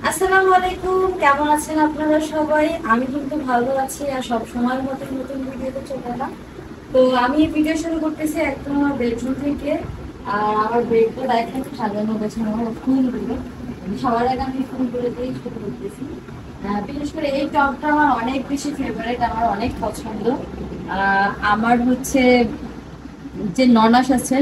আসসালামু আলাইকুম, কেমন আছেন আপনারা সবাই? আমি কিন্তু ভালো আছি আর সব সময়ের মতো নতুন ভিডিওতে চলে এলাম। তো আমি ভিডিও শুরু করতেছি একদম আমার বেডরুম থেকে। আর আমার বেডটা দেখেন সাজানো গোছানো ফুলগুলো। সবার আগে আমি ফুলগুলো দিয়েই শুরু করতেছি। বিশেষ করে এই টবটা আমার অনেক বেশি ফেভারিট, আমার অনেক পছন্দ। আমার হচ্ছে যে ননাস আছে,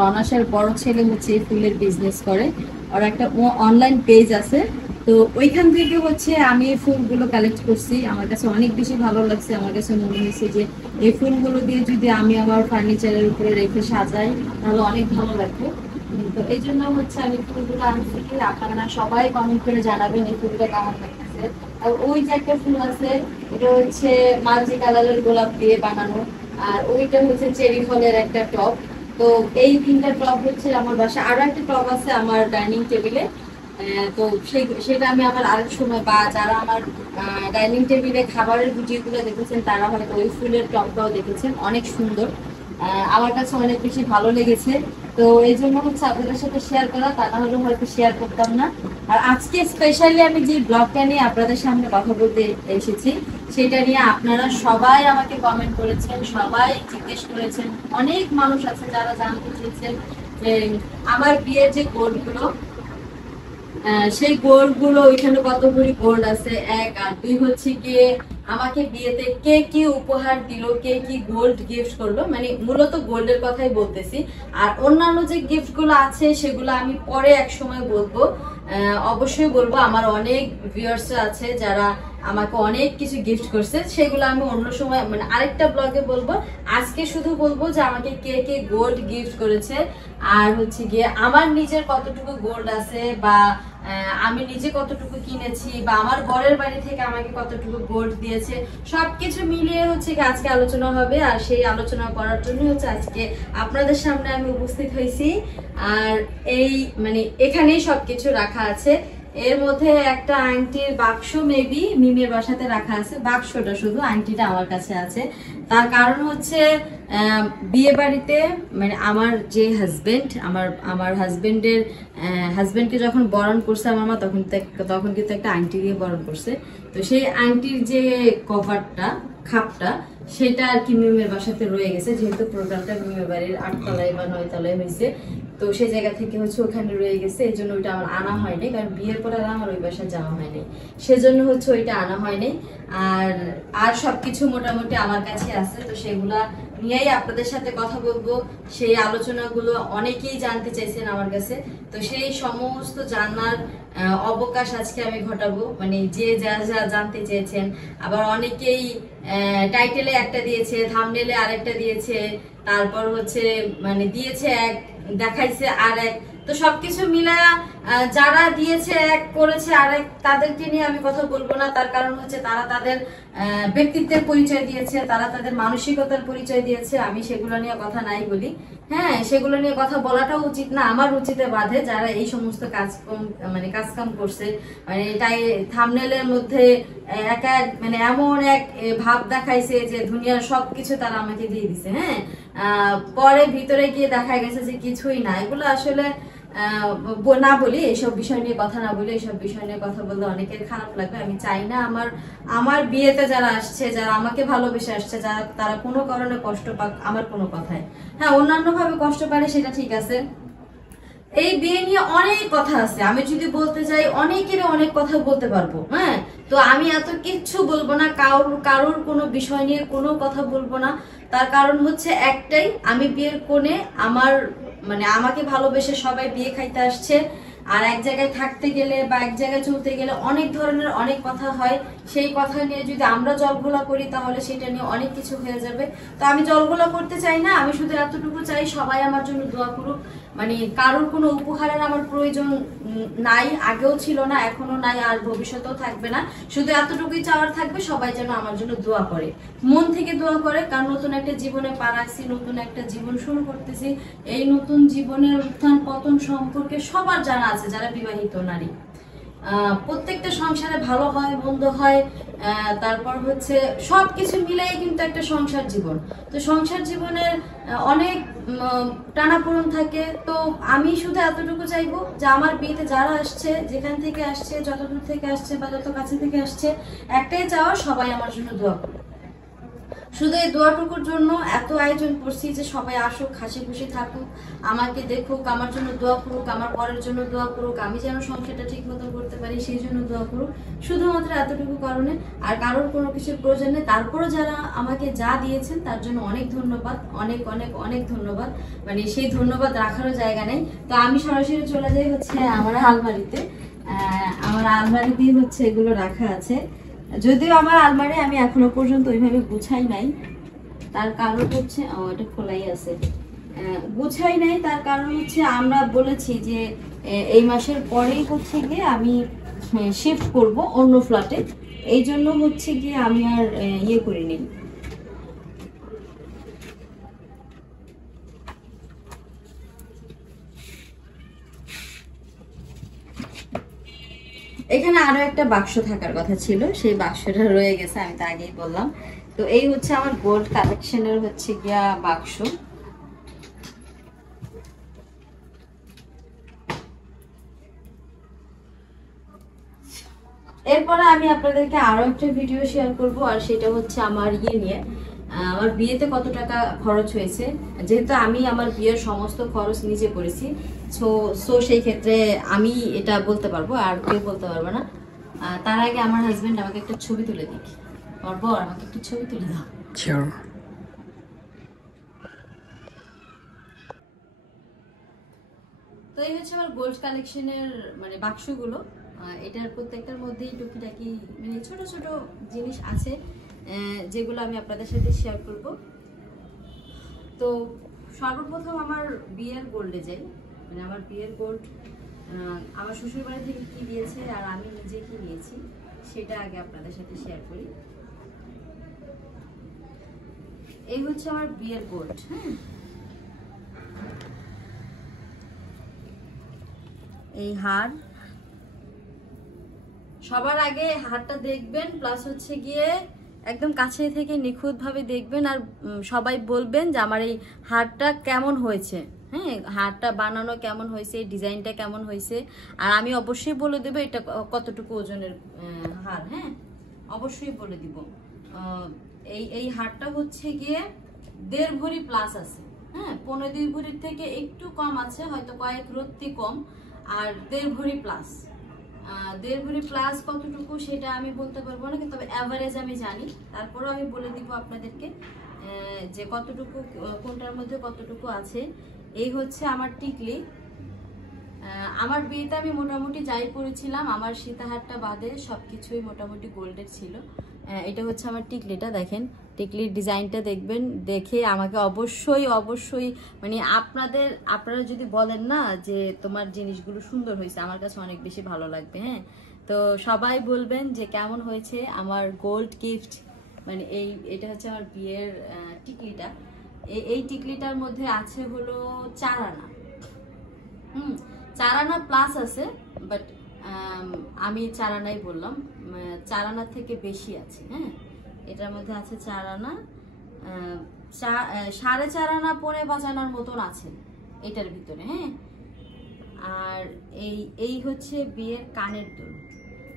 ননাসের বড় ছেলে হচ্ছে এই ফুলের বিজনেস করে। আর একটা অনলাইন পেজ আছে। তো ওইখান থেকে হচ্ছে আমি এই ফুলগুলো কালেক্ট করছি। আমার কাছে অনেক বেশি ভালো লাগছে। আমার কাছে মনে হয়েছে যে এই ফুলগুলো দিয়ে যদি আমি আমার ফার্নিচারের উপরে রেখে সাজাই তাহলে অনেক ভালো লাগবে। তো এই জন্য হচ্ছে আমি ফুলগুলো আনছি। আপনারা সবাই কমেন্ট করে জানাবেন এই ফুলটা কেমন লাগতেছে। আর ওই যে একটা ফুল আছে, এটা হচ্ছে মাল্টি কালারের গোলাপ দিয়ে বানানো। আর ওইটা হচ্ছে চেরি ফলের একটা টব। তো এই তিনটা টব হচ্ছে আমার বাসায়। আরো একটা টব আছে আমার ডাইনিং টেবিলে। তো সেটা আমি আমার আরেক সময় বা যারা আমার ডাইনিং টেবিলে খাবারের ভিডিও গুলো দেখেছেন তারা হয়তো ওই ফুলের টবটাও দেখেছেন, অনেক সুন্দর। আমার কাছে অনেক বেশি ভালো লেগেছে। তো এই জন্য হচ্ছে আপনাদের সাথে শেয়ার করা, তা না হলে হয়তো শেয়ার করতাম না। আর আজকে স্পেশালি আমি যে ব্লগটা নিয়ে আপনাদের সামনে কথা বলতে এসেছি সেটা নিয়ে আপনারা সবাই আমাকে কমেন্ট করেছেন, সবাই জিজ্ঞেস করেছেন। অনেক মানুষ আছে যারা জানতে চেয়েছেন যে আমার বিয়ের যে গোল্ডগুলো, সেই গোল্ড গুলো ওইখানে কত ভরি গোল্ড আছে, এক। আর দুই হচ্ছে গিয়ে আমাকে বিয়েতে কে কি উপহার দিল, কে কি গোল্ড গিফট করলো, মানে মূলত গোল্ডের কথাই বলতেছি। আর অন্যান্য যে গিফট গুলো আছে সেগুলো আমি পরে এক সময় বলবো। অবশ্যই বলবো। আমার অনেক ভিউয়ার্স আছে যারা আমাকে অনেক কিছু গিফট করছে, সেগুলো আমি অন্য সময় মানে আরেকটা ব্লগে বলবো। আজকে শুধু বলবো যে আমাকে কে কে গোল্ড গিফট করেছে, আর হচ্ছে গিয়ে আমার নিজের কতটুকু গোল্ড আছে, বা আমি নিজে কতটুকু কিনেছি, বা আমার ঘরের বাড়ি থেকে আমাকে কতটুকু গোল্ড দিয়েছে, সবকিছু মিলিয়ে হচ্ছে কি আজকে আলোচনা হবে। আর সেই আলোচনা করার জন্য হচ্ছে আজকে আপনাদের সামনে আমি উপস্থিত হয়েছি। আর এই মানে এখানেই সবকিছু রাখা আছে। এর মধ্যে একটা আংটির বাক্স মেবি মিমের বাসাতে রাখা আছে, বাক্সটা শুধু, আংটিটা আমার কাছে আছে। তার কারণ হচ্ছে বিয়ে বাড়িতে মানে আমার যে হাজবেন্ড, আমার আমার হাজবেন্ডের হাজবেন্ডকে যখন বরণ করছে আমার মা, তখন কিন্তু একটা আংটি দিয়ে বরণ করছে। তো সেই আংটির যে কভারটা, খাপটা, সেটা আর কি মিমের বাসাতে রয়ে গেছে, যেহেতু প্রোগ্রামটা মিমের বাড়ির 8 তলায় বা 9 তলায় হয়েছে। তো সেই জায়গা থেকে হচ্ছে ওখানে রয়ে গেছে, এই জন্য ওইটা আমার আনা হয়নি, কারণ বিয়ের পর আর আমার ওই বাসায় যাওয়া হয়নি, সেজন্য হচ্ছে ওইটা আনা হয়নি। আর আর সবকিছু মোটামুটি আমার কাছে আছে। তো সেগুলা নিয়েই আপনাদের সাথে কথা বলবো। সেই আলোচনাগুলো অনেকেই জানতে চাইছেন আমার কাছে। তো সেই সমস্ত জানার অবকাশ আজকে আমি ঘটাবো, মানে যে যা যা জানতে চেয়েছেন। আবার অনেকেই টাইটেলে একটা দিয়েছে, থাম্বনেলে আরেকটা দিয়েছে, তারপর হচ্ছে মানে দিয়েছে এক, দেখাইছে আর এক। তো সবকিছু মিলায়া যারা দিয়েছে এক, করেছে আরেক, তাদেরকে নিয়ে আমি কথা বলবো না। তার কারণ হচ্ছে তারা তাদের ব্যক্তিত্বের পরিচয় দিয়েছে, তারা তাদের মানসিকতার পরিচয় দিয়েছে। আমি সেগুলো নিয়ে কথা নাই বলি। হ্যাঁ, সেগুলো নিয়ে কথা বলাটাও উচিত না, আমার উচিতে বাধে যারা এই সমস্ত মানে কাজকাম করছে। মানে তাই থাম্বনেলের মধ্যে এক এক মানে এমন এক ভাব দেখাইছে যে দুনিয়ার সবকিছু তারা আমাকে দিয়ে দিছে। হ্যাঁ, পরে ভিতরে গিয়ে দেখা গেছে যে কিছুই না। এগুলো আসলে না বলি, এইসব বিষয় নিয়ে কথা না বলি। এইসব বিষয় নিয়ে কথা বললে অনেকের খারাপ লাগবে। আমি চাই না আমার আমার বিয়েতে যারা আসছে, যারা আমাকে ভালোবেসে আসছে, যারা তারা কোনো কারণে কষ্ট পাক আমার কোনো কথায়। হ্যাঁ, অন্যান্য ভাবে কষ্ট পারে সেটা ঠিক আছে। এই বিয়ে নিয়ে অনেক কথা আছে, আমি যদি বলতে চাই অনেকেরই অনেক কথা বলতে পারবো। হ্যাঁ, তো আমি এত কিচ্ছু বলবো না, কারোর কারোর কোনো বিষয় নিয়ে কোনো কথা বলবো না। তার কারণ হচ্ছে একটাই, আমি বিয়ের কোণে, আমার মানে আমাকে ভালোবেসে সবাই বিয়ে খাইতে আসছে। আর এক জায়গায় থাকতে গেলে বা এক জায়গায় চলতে গেলে অনেক ধরনের অনেক কথা হয়। সেই কথা নিয়ে যদি আমরা জলঘোলা করি তাহলে সেটা নিয়ে অনেক কিছু হয়ে যাবে। তো আমি জলঘোলা করতে চাই না, আমি শুধু এতটুকু চাই সবাই আমার জন্য দোয়া করুক। মানে কারোর কোনো উপহারের আমার প্রয়োজন নাই, আগেও ছিল না, এখনো নাই, আর ভবিষ্যতেও থাকবে না। শুধু এতটুকুই চাওয়ার থাকবে, সবাই যেন আমার জন্য দোয়া করে, মন থেকে দোয়া করে। কারণ নতুন একটা জীবনে পা রাখছি, নতুন একটা জীবন শুরু করতেছি। এই নতুন জীবনের উত্থান পতন সম্পর্কে সবার জানা আছে যারা বিবাহিত নারী। প্রত্যেকটা সংসারে ভালো হয় মন্দ হয়, তারপর হচ্ছে সবকিছু মিলাই কিন্তু একটা সংসার জীবন। তো সংসার জীবনের অনেক টানাপোড়েন থাকে। তো আমি শুধু এতটুকু চাইবো যে আমার বিয়েতে যারা আসছে, যেখান থেকে আসছে, যত দূর থেকে আসছে বা যত কাছে থেকে আসছে, একটাই চাওয়া সবাই আমার জন্য দোয়া করবে। শুধু এই দোয়াটুকুর জন্য এত আয়োজন করছি যে সবাই আসুক, হাসি খুশি থাকুক, আমাকে দেখুক, আমার জন্য দোয়া করুক, আমার পরের জন্য দোয়া করুক, আমি যেন সংসারটা ঠিক মতো করতে পারি সেই জন্য দোয়া করুক। শুধুমাত্র এতটুকু কারণে, আর কারোর কোনো কিছুর প্রয়োজন নেই। তারপরও যারা আমাকে যা দিয়েছেন তার জন্য অনেক ধন্যবাদ, অনেক অনেক অনেক ধন্যবাদ। মানে সেই ধন্যবাদ রাখারও জায়গা নেই। তো আমি সরাসরি চলে যাই হচ্ছে আমার আলমারিতে। আমার আলমারিতেই হচ্ছে এগুলো রাখা আছে। যদিও আমার আলমারি আমি এখনো পর্যন্ত ওইভাবে গুছাই নাই, তার কারণ হচ্ছে এটা খোলাই আছে, গুছাই নাই। তার কারণ হচ্ছে আমরা বলেছি যে এই মাসের পরেই হচ্ছে গিয়ে আমি শিফট করব অন্য ফ্ল্যাটে, এই জন্য হচ্ছে গিয়ে আমি আর ইয়ে করিনি। এখানে আরো একটা বাক্স থাকার কথা ছিল, সেই বাক্সটা রয়ে গেছে, আমি তো আগেই বললাম। তো এই হচ্ছে আমার গোল্ড কালেকশনের হচ্ছে গিয়া বাক্স। এরপরে আমি আপনাদেরকে আরো একটা ভিডিও শেয়ার করব, আর সেটা হচ্ছে আমার ইয়ে নিয়ে, আমার বিয়েতে কত টাকা খরচ হয়েছে। যেহেতু আমি আমার বিয়ের সমস্ত খরচ নিজে করেছি, সো সেই ক্ষেত্রে আমি এটা বলতে পারবো, আর কেউ বলতে পারবে না। তার আগে আমার হাজবেন্ড আমাকে একটা ছবি তুলে দিক, আমার বর আমাকে একটা ছবি তুলে দাও। তো এই হচ্ছে আমার গোল্ড কালেকশনের মানে বাক্সগুলো। এটার প্রত্যেকটার মধ্যেই টুকিটাকি মানে ছোট ছোট জিনিস আছে, যেগুলো আমি আপনাদের সাথে শেয়ার করব। তো সর্বপ্রথম আমার বিয়ের গোল্ডে যাই। মানে আমার বিয়ের গোল্ড আমার শ্বশুর বাড়ি থেকে কি দিয়েছে আর আমি নিজে কি নিয়েছি সেটা আগে আপনাদের সাথে শেয়ার করি। এই হচ্ছে আমার বিয়ের গোল্ড। হ্যাঁ, এই হার, সবার আগে হারটা দেখবেন, প্লাস হচ্ছে গিয়ে একদম কাছে থেকে নিখুঁত ভাবে দেখবেন, আর সবাই বলবেন যে আমার এই হারটা কেমন হয়েছে। হ্যাঁ, হারটা বানানো কেমন হয়েছে, ডিজাইনটা কেমন হয়েছে, আর আমি অবশ্যই বলে দেবো এটা কতটুকু ওজনের হার। হ্যাঁ, অবশ্যই বলে দিব। এই হারটা হচ্ছে গিয়ে 1.5 ভরি প্লাস আছে। হ্যাঁ, 1.25 ভরির থেকে একটু কম আছে, হয়তো কয়েক রত্তি কম, আর 1.5 ভরি প্লাস। 1.5 ভরি প্লাস কতটুকু সেটা আমি বলতে পারবো না, কিন্তু অ্যাভারেজ আমি জানি। তারপরেও আমি বলে দিব আপনাদেরকে যে কতটুকু কোনটার মধ্যে কতটুকু আছে। এই হচ্ছে আমার টিকলি। আমার বিয়েতে আমি মোটামুটি যাই পরেছিলাম, আমার সীতাহারটা বাদে সবকিছুই মোটামুটি গোল্ডের ছিল। এটা হচ্ছে আমার টিকলিটা, দেখেন টিকলির ডিজাইনটা দেখবেন, দেখে আমাকে অবশ্যই অবশ্যই মানে আপনারা যদি বলেন না যে তোমার জিনিসগুলো সুন্দর হয়েছে, আমার কাছে অনেক বেশি ভালো লাগবে। হ্যাঁ, তো সবাই বলবেন যে কেমন হয়েছে আমার গোল্ড গিফট। মানে এটা হচ্ছে আমার বিয়ের টিকলিটা। এই টিকলিটার মধ্যে আছে হলো 4 আনা। 4 আনা প্লাস আছে, বাট আমি 4 আনাই বললাম, 4 আনার থেকে বেশি আছে। হ্যাঁ, এটার মধ্যে আছে 4 আনা, 4.5 আনা 5.5 আনার মতন আছে এটার ভিতরে। হ্যাঁ, আর এই হচ্ছে বিয়ের কানের দুল,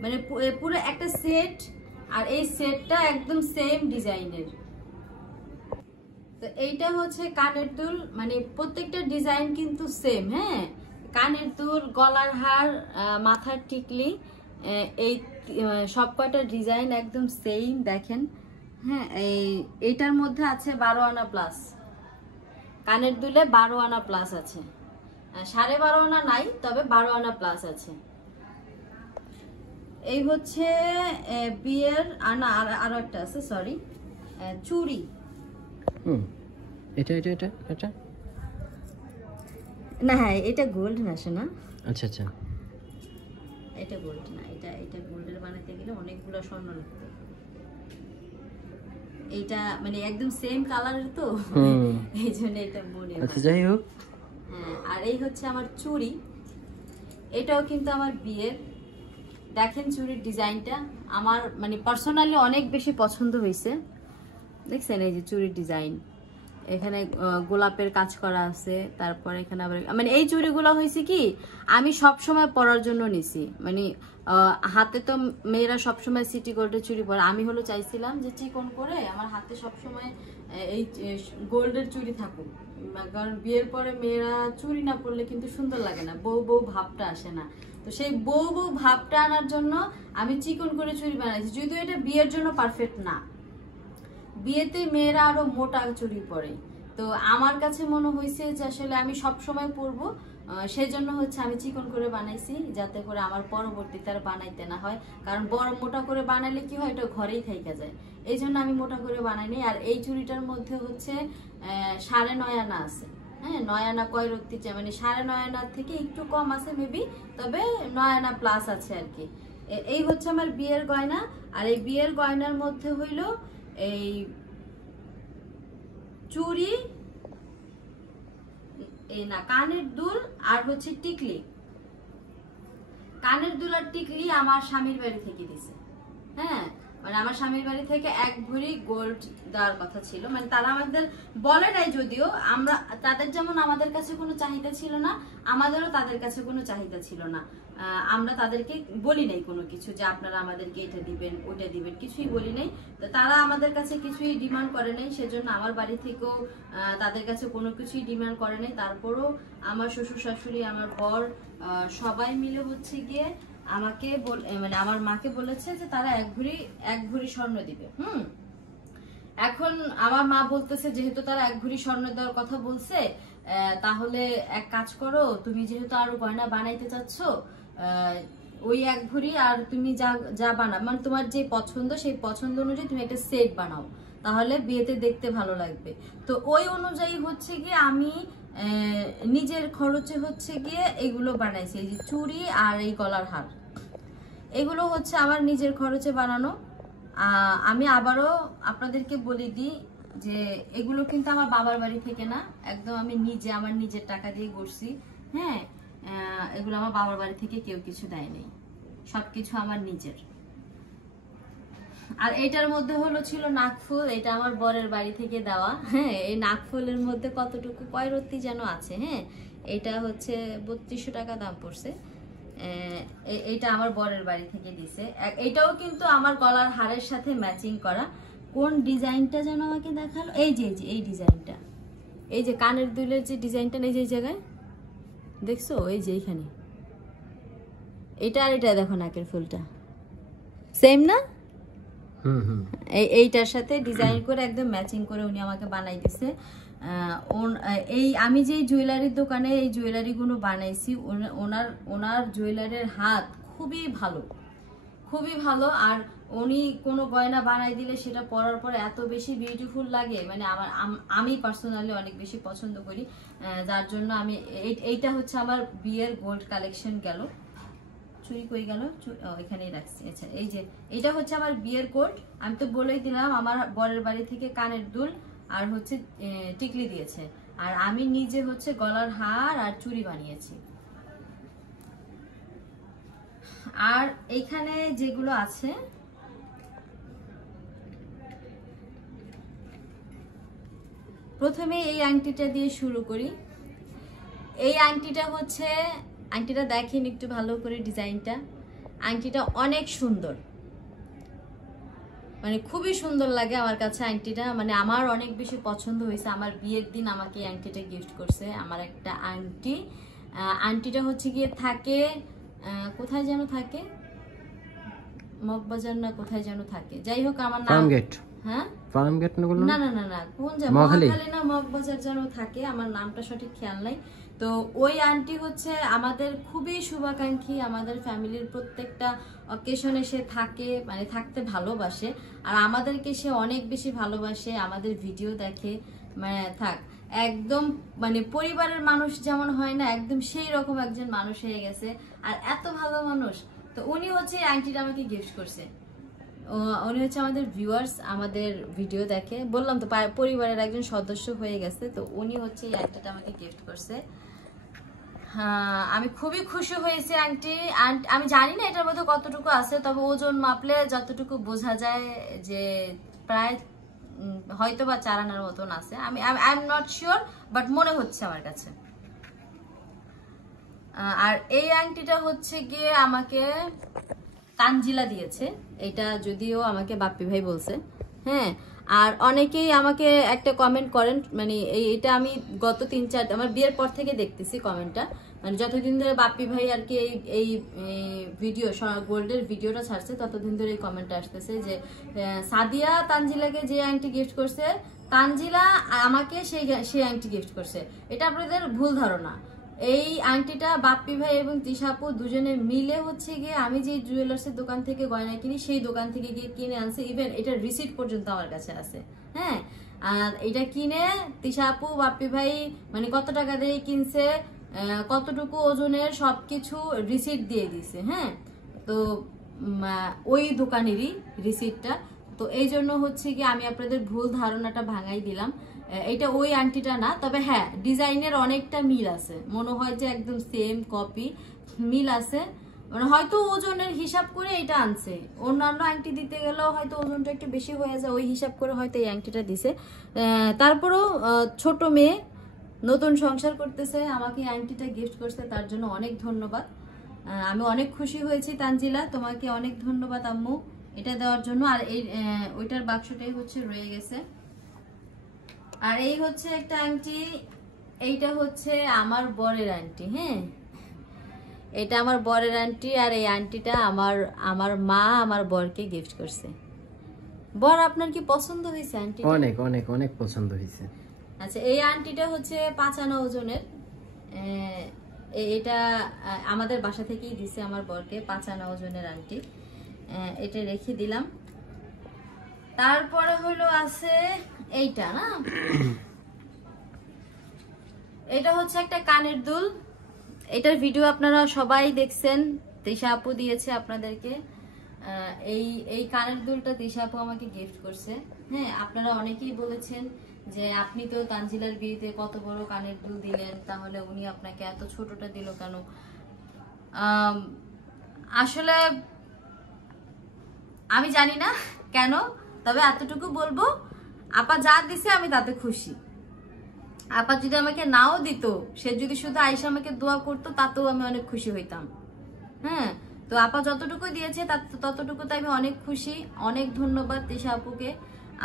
মানে পুরো একটা সেট, আর এই সেটটা একদম সেম ডিজাইনের। তো এইটা হচ্ছে কানের দুল, মানে প্রত্যেকটা ডিজাইন কিন্তু সেম। হ্যাঁ, কানের দুল, গলার হার, মাথার টিকলি, এই সব কয়টা ডিজাইন একদম সেম দেখেন। হ্যাঁ, এইটার মধ্যে আছে 12 আনা প্লাস, কানের দুলে 12 আনা প্লাস আছে, 12.5 আনা নাই, তবে 12 আনা প্লাস আছে। এই হচ্ছে বিয়ের আনা, আরো একটা আছে, সরি, চুড়ি। এটা এটা এটা এটা না, হ্যাঁ এটা গোল্ড না শোনা। আচ্ছা আচ্ছা, এটা গোল্ড না, এটা গোল্ডের বানাতে গেলে অনেকগুলো স্বর্ণ লাগবে। এটা মানে একদম সেম কালারের, তো এই জন্য এটা মনে। আচ্ছা, যাই হোক। হ্যাঁ, আর এই হচ্ছে আমার চুড়ি, এটাও কিন্তু আমার বিয়ের। দেখেন চুড়ির ডিজাইনটা আমার মানে পার্সোনালি অনেক বেশি পছন্দ হয়েছে। দেখছেন এই যে চুড়ির ডিজাইন, এখানে গোলাপের কাজ করা আছে, তারপর এখানে আবার মানে এই চুড়িগুলো হয়েছে কি আমি সব সময় পরার জন্য নিছি। মানে হাতে তো মেয়েরা সবসময় সিটি গোল্ডের চুড়ি পরে, আমি হলো চাইছিলাম যে চিকন করে আমার হাতে সবসময় এই গোল্ডের চুড়ি থাকুক, কারণ বিয়ের পরে মেয়েরা চুড়ি না পরলে কিন্তু সুন্দর লাগে না, বউ বউ ভাবটা আসে না। তো সেই বউ বউ ভাবটা আনার জন্য আমি চিকন করে চুড়ি বানাইছি, যদিও এটা বিয়ের জন্য পারফেক্ট না, বিয়েতে মেয়েরা আরো মোটা চুড়ি পরে। তো আমার কাছে মনে হয়েছে যে আসলে আমি সব সময় পরবো, সেই জন্য হচ্ছে আমি চিকন করে বানাইছি, যাতে করে আমার পরবর্তীতে আর বানাইতে না হয়। কারণ বড় মোটা করে বানাইলে কি হয়, এটা ঘরেই থাইকা যায়, এই জন্য আমি মোটা করে বানাইনি। আর এই চুড়িটার মধ্যে হচ্ছে 9.5 আনা আছে। হ্যাঁ, 9 আনা কয় রত্তি চাই, মানে 9.5 আনার থেকে একটু কম আছে মেবি, তবে 9 আনা প্লাস আছে আর কি। এই হচ্ছে আমার বিয়ের গয়না। আর এই বিয়ের গয়নার মধ্যে হইলো এই চুড়ি, এই না কানের দুল আর হচ্ছে টিকলি। কানের দুল আর টিকলি আমার স্বামীর বাড়ি থেকে দিছে। হ্যাঁ, মানে আমার স্বামীর বাড়ি থেকে 1 ভরি গোল্ড দেওয়ার কথা ছিল, মানে তারা আমাদের বলে নাই, যদিও আমরা তাদের যেমন আমাদের কাছে কোনো চাহিদা ছিল না, আমাদেরও তাদের কাছে কোনো চাহিদা ছিল না। আমরা তাদেরকে বলি নাই কোনো কিছু যে আপনারা আমাদেরকে এটা দিবেন ওইটা দিবেন, কিছুই বলি নাই। তো তারা আমাদের কাছে কিছুই ডিমান্ড করে নাই, সেজন্য আমার বাড়ি থেকেও তাদের কাছে কোনো কিছুই ডিমান্ড করে নাই। তারপরও আমার শ্বশুর শাশুড়ি, আমার বর সবাই মিলে হচ্ছে গিয়ে আমাকে মানে আমার মাকে বলেছে যে তারা 1 ভরি স্বর্ণ দিবে। এখন আমার মা বলতেছে যেহেতু তারা 1 ভরি স্বর্ণ দেওয়ার কথা বলছে, তাহলে এক কাজ করো, তুমি যেহেতু আরো গয়না বানাইতে চাচ্ছ, ওই 1 ভরি আর তুমি যা যা বানাও, মানে তোমার যে পছন্দ সেই পছন্দ অনুযায়ী তুমি একটা সেট বানাও, তাহলে বিয়েতে দেখতে ভালো লাগবে। তো ওই অনুযায়ী হচ্ছে গিয়ে আমি নিজের খরচে হচ্ছে গিয়ে এগুলো বানাইছি, এই যে চুড়ি আর এই গলার হার, এগুলো হচ্ছে আমার নিজের খরচে বানানো। আমি আবারও আপনাদেরকে বলে দিই যে এগুলো কিন্তু আমার বাবার বাড়ি থেকে না, একদম আমি নিজে আমার নিজের টাকা দিয়ে করছি। হ্যাঁ, এগুলো আমার বাবার বাড়ি থেকে কেউ কিছু দেয় নাই, সবকিছু আমার নিজের। আর এটার মধ্যে হলো ছিল নাকফুল, এটা আমার বরের বাড়ি থেকে দেওয়া। হ্যাঁ, এই নাকফুলের মধ্যে কতটুকু কয় রত্তি যেন আছে। হ্যাঁ, এটা হচ্ছে 3200 টাকা দাম পড়ছে। এইটা আমার বরের বাড়ি থেকে দিছে। এটাও কিন্তু আমার গলার হারের সাথে ম্যাচিং করা। কোন ডিজাইনটা যেন আমাকে দেখালো, এই যে এই ডিজাইনটা, এই যে কানের দুলের যে ডিজাইনটা, এই যে জায়গায় দেখছো, এই যে এইখানে, এটা আর এটা দেখো নাকের ফুলটা সেম না, এইটার সাথে ডিজাইন করে একদম ম্যাচিং করে উনি আমাকে বানাই দিছে। এই আমি যে জুয়েলারির দোকানে এই জুয়েলারিগুলো বানাইছি, ওনার জুয়েলারির হাত খুবই ভালো, খুবই ভালো। আর উনি কোনো গয়না বানাই দিলে সেটা পরার পর এত বেশি বিউটিফুল লাগে, মানে আমি পার্সোনালি অনেক বেশি পছন্দ করি, যার জন্য আমি এইটা হচ্ছে আমার বিয়ের গোল্ড কালেকশন গেল। চুরি কই গেল, এখানেই রাখছি। আচ্ছা, এই যে এটা হচ্ছে আমার বিয়ের কোট। আমি তো বলেই দিলাম আমার বরের বাড়ি থেকে কানের দুল আর হচ্ছে টিকলি দিয়েছে, আর আমি নিজে হচ্ছে গলার হার আর চুড়ি বানিয়েছি। আর এইখানে যেগুলো আছে, প্রথমে এই আংটিটা দিয়ে শুরু করি। এই আংটিটা হচ্ছে, আংটিটা দেখেন একটু ভালো করে ডিজাইনটা, আংটিটা অনেক সুন্দর, মানে খুবই সুন্দর লাগে আমার কাছে আংটিটা, মানে আমার অনেক বেশি পছন্দ হয়েছে। আমার বিয়ের দিন আমাকে এই আংটিটা গিফট করছে আমার একটা আংটি। আংটিটা হচ্ছে গিয়ে থাকে কোথায় যেন থাকে, মগবাজার না কোথায় যেন থাকে, যাই হোক আমার নাম, হ্যাঁ না না না না কোন মহাখালী না মগবাজার যেন থাকে, আমার নামটা সঠিক খেয়াল নাই। তো ওই আন্টি হচ্ছে আমাদের খুবই শুভাকাঙ্ক্ষী, আমাদের ফ্যামিলির প্রত্যেকটা অকেশনে সে থাকে, মানে থাকতে ভালোবাসে, আর আমাদেরকে সে অনেক বেশি ভালোবাসে, আমাদের ভিডিও দেখে, মানে থাক একদম মানে পরিবারের মানুষ যেমন হয় না, একদম সেই রকম একজন মানুষ হয়ে গেছে, আর এত ভালো মানুষ। তো উনি হচ্ছে এই আংটিটা আমাকে গিফট করছে। উনি হচ্ছে আমাদের ভিউয়ার্স, আমাদের ভিডিও দেখে, বললাম তো পরিবারের একজন সদস্য হয়ে গেছে। তো উনি হচ্ছে এই আংটিটা আমাকে গিফট করছে। আমি খুবই খুশি হয়েছি আন্টি। আমি জানি না এটার মধ্যে কতটুকু আছে, তবে ওজন মাপলে যতটুকু বোঝা যায় যে প্রায় হয়তো বা 4 আনার মতন আছে। I am not sure, but মনে হচ্ছে আমার কাছে। আর এই আংটিটা হচ্ছে গিয়ে আমাকে তানজিলা দিয়েছে। এটা যদিও আমাকে বাপ্পি ভাই বলছে। হ্যাঁ, আর অনেকেই আমাকে একটা কমেন্ট করেন, মানে এটা আমি গত 3-4 আমার বিয়ের পর থেকে দেখতেছি কমেন্টটা, মানে যতদিন ধরে বাপ্পি ভাই আর কি এই ভিডিও গোল্ডের ভিডিওটা ছাড়ছে ততদিন ধরে এই কমেন্টটা আসতেছে যে সাদিয়া তানজিলাকে যে আংটি গিফট করছে, তানজিলা আমাকে সেই আংটি গিফট করছে। এটা আপনাদের ভুল ধারণা। এই আংটিটা বাপ্পি ভাই এবং তৃষা আপু দুজনে মিলে হচ্ছে গিয়ে আমি যে জুয়েলার্সের দোকান থেকে গয়না কিনি সেই দোকান থেকে গিয়ে কিনে আনছে। ইভেন এটার রিসিট পর্যন্ত আমার কাছে আছে। হ্যাঁ, আর এটা কিনে তৃষা আপু বাপ্পি ভাই মানে কত টাকা দিয়ে কিনছে, কতটুকু ওজনের সবকিছু রিসিট দিয়ে দিছে। হ্যাঁ, তো ওই দোকানেরই রিসিটটা। তো এই জন্য হচ্ছে কি আমি আপনাদের ভুল ধারণাটা ভাঙাই দিলাম। এটা ওই আংটিটা না, তবে হ্যাঁ ডিজাইনের অনেকটা মিল আছে, মনে হয় যে একদম সেম কপি মিল আছে। মানে হয়তো ওজনের হিসাব করে এটা আনছে, অন্যান্য আংটি দিতে গেলেও হয়তো ওজনটা একটু বেশি হয়ে যায়, ওই হিসাব করে হয়তো এই আংটিটা দিছে। তারপরেও ছোট মেয়ে নতুন সংসার করতেছে, আমাকে এই আংটিটা গিফট করছে, তার জন্য অনেক ধন্যবাদ। আমি অনেক খুশি হয়েছি তানজিলা, তোমাকে অনেক ধন্যবাদ আম্মু এটা দেওয়ার জন্য। আর এই ওইটার বাক্সটাই হচ্ছে রয়ে গেছে। আর এই হচ্ছে একটা আংটি, এইটা হচ্ছে আমার বরের আংটি। হ্যাঁ, এটা আমার বরের আংটি। আর এই আংটিটা আমার মা আমার বরকে গিফট করছে। বর, আপনার কি পছন্দ হয়েছে আংটি? অনেক অনেক অনেক পছন্দ হয়েছে। আচ্ছা, এই আংটিটা হচ্ছে 5 আনা ওজনের। এটা আমাদের বাসা থেকেই দিছে আমার বরকে, 5 আনা ওজনের আংটি। এটা রেখে দিলাম। তারপরে হলো আছে এইটা না, এটা হচ্ছে একটা কানের দুল। এটার ভিডিও আপনারা সবাই দেখছেন, তৃষা আপু দিয়েছে আপনাদেরকে। এই কানের দুলটা তৃষা আপু আমাকে গিফট করছে। হ্যাঁ, আপনারা অনেকেই বলেছেন যে আপনি তো তানজিলার বিয়েতে কত বড় কানের দুল দিলেন, তাহলে উনি আপনাকে এত ছোটটা দিল কেন? আসলে আমি জানি না কেন, তবে এতটুকু বলবো আপা যা দিছে আমি তাতে খুশি। আপা যদি আমাকে নাও দিত, সে যদি শুধু আয়েশা আমাকে দোয়া করতো, তাতেও আমি অনেক খুশি হইতাম। হ্যাঁ, তো আপা যতটুকু দিয়েছে ততটুকুতে আমি অনেক খুশি। অনেক ধন্যবাদ তৃষা আপুকে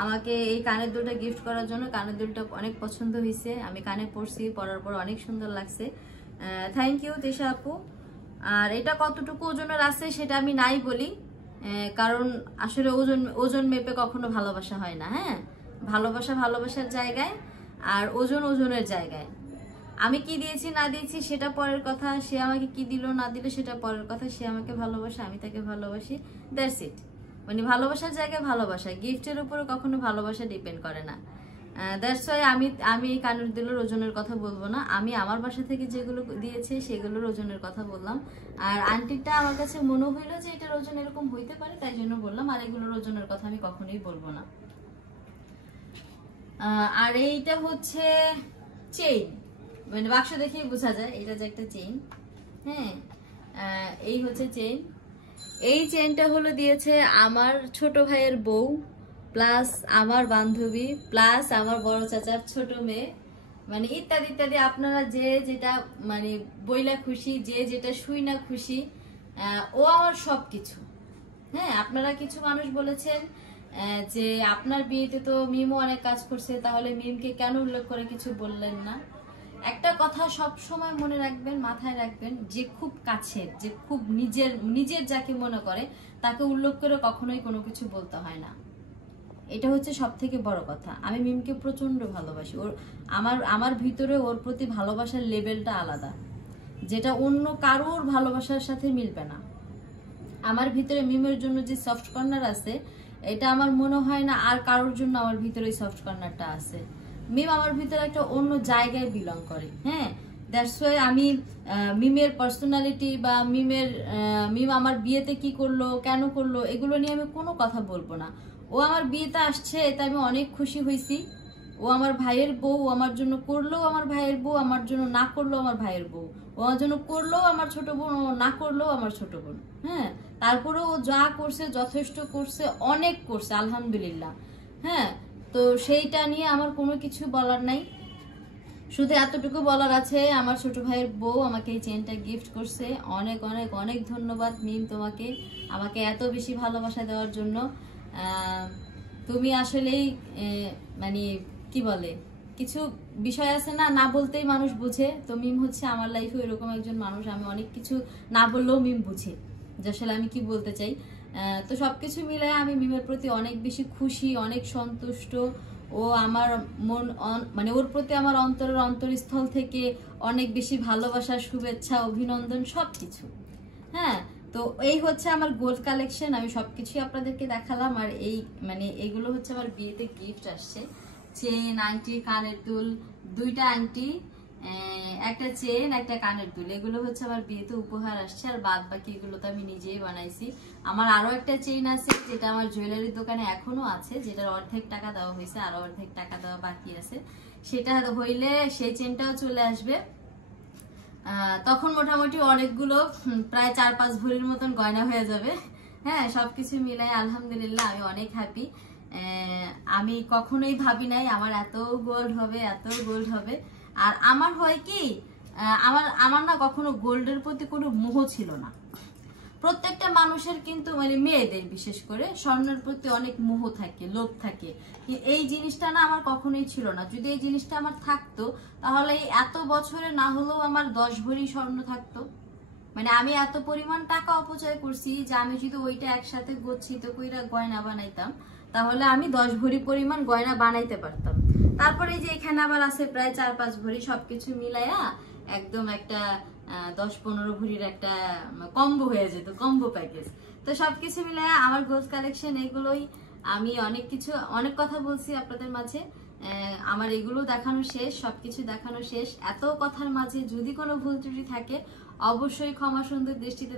আমাকে এই কানের দুলটা গিফট করার জন্য। কানের দুলটা অনেক পছন্দ হয়েছে, আমি কানে পরছি, পরার পর অনেক সুন্দর লাগছে। থ্যাংক ইউ তৃষা আপু। আর এটা কতটুকু ওজনের আছে সেটা আমি নাই বলি, কারণ আসলে ওজন মেপে কখনো ভালোবাসা হয় না। হ্যাঁ, ভালোবাসা ভালোবাসার জায়গায়, আর ওজন ওজনের জায়গায়। আমি কি দিয়েছি না দিয়েছি সেটা পরের কথা, সে আমাকে কি দিল না দিল সেটা পরের কথা। সে আমাকে ভালোবাসে, আমি তাকে ভালোবাসি, দ্যাটস ইট। মানে ভালোবাসার জায়গায় ভালোবাসা, গিফটের উপরে কখনো ভালোবাসা ডিপেন্ড করে না। দ্যাটস ওয়াই আমি কানের দুলের ওজনের কথা বলবো না, আমি আমার বাসা থেকে যেগুলো দিয়েছে সেগুলোর ওজনের কথা বললাম। আর আন্টিটা আমার কাছে মনে হইলো যে এটার ওজন এরকম হইতে পারে, তাই জন্য বললাম। আর এগুলোর ওজনের কথা আমি কখনোই বলবো না। আর এইটা হচ্ছে চেইন, মানে বাক্স দেখেই বোঝা যায় এটা যে একটা চেইন। হ্যাঁ, এই হচ্ছে চেইন। এই চেইনটা হলো দিয়েছে আমার ছোট ভাইয়ের বউ, প্লাস আমার বান্ধবী, প্লাস আমার বড় চাচার ছোট মেয়ে, মানে ইত্যাদি ইত্যাদি। আপনারা যে যেটা মানে বইলা খুশি, যে যেটা শুই না খুশি, ও আমার সবকিছু। হ্যাঁ, আপনারা কিছু মানুষ বলেছেন যে আপনার বিয়েতে তো মিমও অনেক কাজ করছে, তাহলে মিমকে কেন উল্লেখ করে কিছু বললেন না? একটা কথা সব সময় মনে রাখবেন, মাথায় রাখবেন, যে খুব কাছের, যে খুব নিজের যাকে মনে করে তাকে উল্লেখ করে কখনোই কোনো কিছু বলতে হয় না। এটা হচ্ছে সব থেকে বড় কথা। আমি মিমকে প্রচন্ড ভালোবাসি, ওর আমার ভিতরে ওর প্রতি ভালোবাসার লেভেলটা আলাদা, যেটা অন্য কারোর ভালোবাসার সাথে মিলবে না। আমার ভিতরে মিমের জন্য যে সফট কর্নার আছে, এটা আমার মনে হয় না আর কারোর জন্য আমার ভিতরে সফট কর্নারটা আছে। মিম আমার ভিতরে একটা অন্য জায়গায় বিলং করে। হ্যাঁ, দ্যাটস ওয়াই আমি মিমের পার্সোনালিটি বা মিম আমার বিয়েতে কি করলো, কেন করলো, এগুলো নিয়ে আমি কোনো কথা বলবো না। ও আমার বিয়েতে আসছে, এতে আমি অনেক খুশি হয়েছি। ও আমার ভাইয়ের বউ, ও আমার জন্য করলেও আমার ভাইয়ের বউ, আমার জন্য না করলেও আমার ভাইয়ের বউ, ও আমার জন্য করলেও আমার ছোট বোন, ও না করলেও আমার ছোট বোন। হ্যাঁ, তারপরে ও যা করছে যথেষ্ট করছে, অনেক করছে আলহামদুলিল্লাহ। হ্যাঁ, তো সেইটা নিয়ে আমার কোনো কিছু বলার নাই, শুধু এতটুকু বলার আছে আমার ছোট ভাইয়ের বউ আমাকে এই চেনটা গিফট করছে। অনেক অনেক অনেক ধন্যবাদ মিম তোমাকে, আমাকে এত বেশি ভালোবাসা দেওয়ার জন্য। তুমি আসলেই মানে কি বলে, কিছু বিষয় আছে না, না বলতেই মানুষ বুঝে। তো মিম হচ্ছে আমার লাইফে এরকম একজন মানুষ, আমি অনেক কিছু না বললেও মিম বুঝে যে আসলে আমি কি বলতে চাই। তো সবকিছু মিলে আমি মিমের প্রতি অনেক বেশি খুশি, অনেক সন্তুষ্ট। ও আমার মন মানে ওর প্রতি আমার অন্তরের অন্তরস্থল থেকে অনেক বেশি ভালোবাসা, শুভেচ্ছা, অভিনন্দন সবকিছু। হ্যাঁ, তো এই হচ্ছে আমার গোল্ড কালেকশন, আমি সবকিছুই আপনাদেরকে দেখালাম। আর এই মানে এগুলো হচ্ছে আমার বিয়েতে গিফট আসছে, চেন, আংটি, কানের দুল, দুইটা আংটি, একটা চেন, একটা কানের দুল, এগুলো হচ্ছে আমার বিয়েতে উপহার আসছে। আর বাদ বাকি এগুলো তো আমি নিজেই বানাইছি। আমার আরো একটা চেইন আছে যেটা আমার জুয়েলারির দোকানে এখনো আছে, যেটার অর্ধেক টাকা দেওয়া হয়েছে, আরো অর্ধেক টাকা দেওয়া বাকি আছে। সেটা হইলে সেই চেনটাও চলে আসবে। তখন মোটামুটি অনেকগুলো, প্রায় 4-5 ভরির মতন গয়না হয়ে যাবে। হ্যাঁ, সবকিছু মিলাই আলহামদুলিল্লাহ আমি অনেক হ্যাপি। আমি কখনোই ভাবি নাই আমার এত গোল্ড হবে, এত গোল্ড হবে। আর আমার হয় কি, আমার না কখনো গোল্ডের প্রতি কোনো মোহ ছিল না। প্রত্যেকটা মানুষের কিন্তু মানে মেয়েদের বিশেষ করে স্বর্ণের প্রতি অনেক মোহ থাকে, লোভ থাকে। এই জিনিসটা না আমার কখনোই ছিল না। যদি এই জিনিসটা আমার থাকতো তাহলে এত বছরে না হলেও আমার 10 ভরি স্বর্ণ থাকতো। মানে আমি এত পরিমাণ টাকা অপচয় করছি যে আমি যদি ওইটা একসাথে গচ্ছিত কইরা গয়না বানাইতাম তাহলে আমি 10 ভরি পরিমাণ গয়না বানাইতে পারতাম। তারপরে যে এখানে আবার আছে প্রায় 4-5 ভরি, সবকিছু মিলাইয়া একদম একটা 10-15 ভরির একটা কম্বো হয়ে যেত, কম্বো প্যাকেজ। তো সবকিছু মিলাইয়া আমার গোল্ড কালেকশন এগুলোই। আমি অনেক কথা বলছি আপনাদের মাঝে, আমার এগুলো দেখানো শেষ, সবকিছু দেখানো শেষ। এত কথার মাঝে যদি কোনো ভুল ত্রুটি থাকে অবশ্যই ক্ষমা সুন্দর দৃষ্টিতে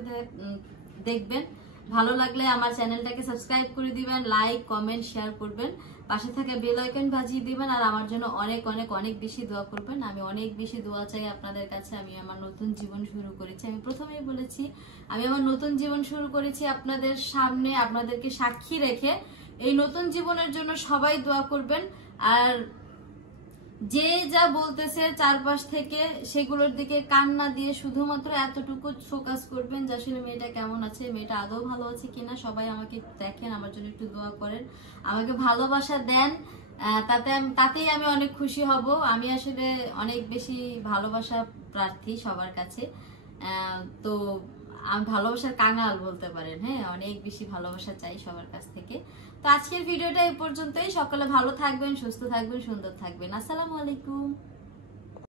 দেখবেন। ভালো লাগলে আমার চ্যানেলটাকে সাবস্ক্রাইব করে দিবেন, লাইক, কমেন্ট, শেয়ার করবেন, পাশে থাকা বেল আইকন বাজিয়ে দিবেন। আর আমার জন্য অনেক অনেক অনেক বেশি দোয়া করবেন। আমি অনেক বেশি দোয়া চাই আপনাদের কাছে। আমি আমার নতুন জীবন শুরু করেছি, আমি প্রথমেই বলেছি আমি আমার নতুন জীবন শুরু করেছি আপনাদের সামনে, আপনাদেরকে সাক্ষী রেখে। এই নতুন জীবনের জন্য সবাই দোয়া করবেন। আর যে যা বলতেছে চারপাশ থেকে সেগুলোর দিকে কান না দিয়ে শুধুমাত্র এতটুকু ফোকাস করবেন যে আসলে মেয়েটা কেমন আছে, মেয়েটা আদৌ ভালো আছে কিনা। সবাই আমাকে দেখেন, আমার জন্য একটু দোয়া করেন, আমাকে ভালোবাসা দেন, তাতেই আমি অনেক খুশি হব। আমি আসলে অনেক বেশি ভালোবাসা প্রার্থী সবার কাছে। তো আমি ভালোবাসার কাঙাল বলতে পারেন। হ্যাঁ, অনেক বেশি ভালোবাসা চাই সবার কাছ থেকে। তো আজকের ভিডিওটা এই পর্যন্তই। সকলে ভালো থাকবেন, সুস্থ থাকবেন, সুন্দর থাকবেন। আসসালামু আলাইকুম।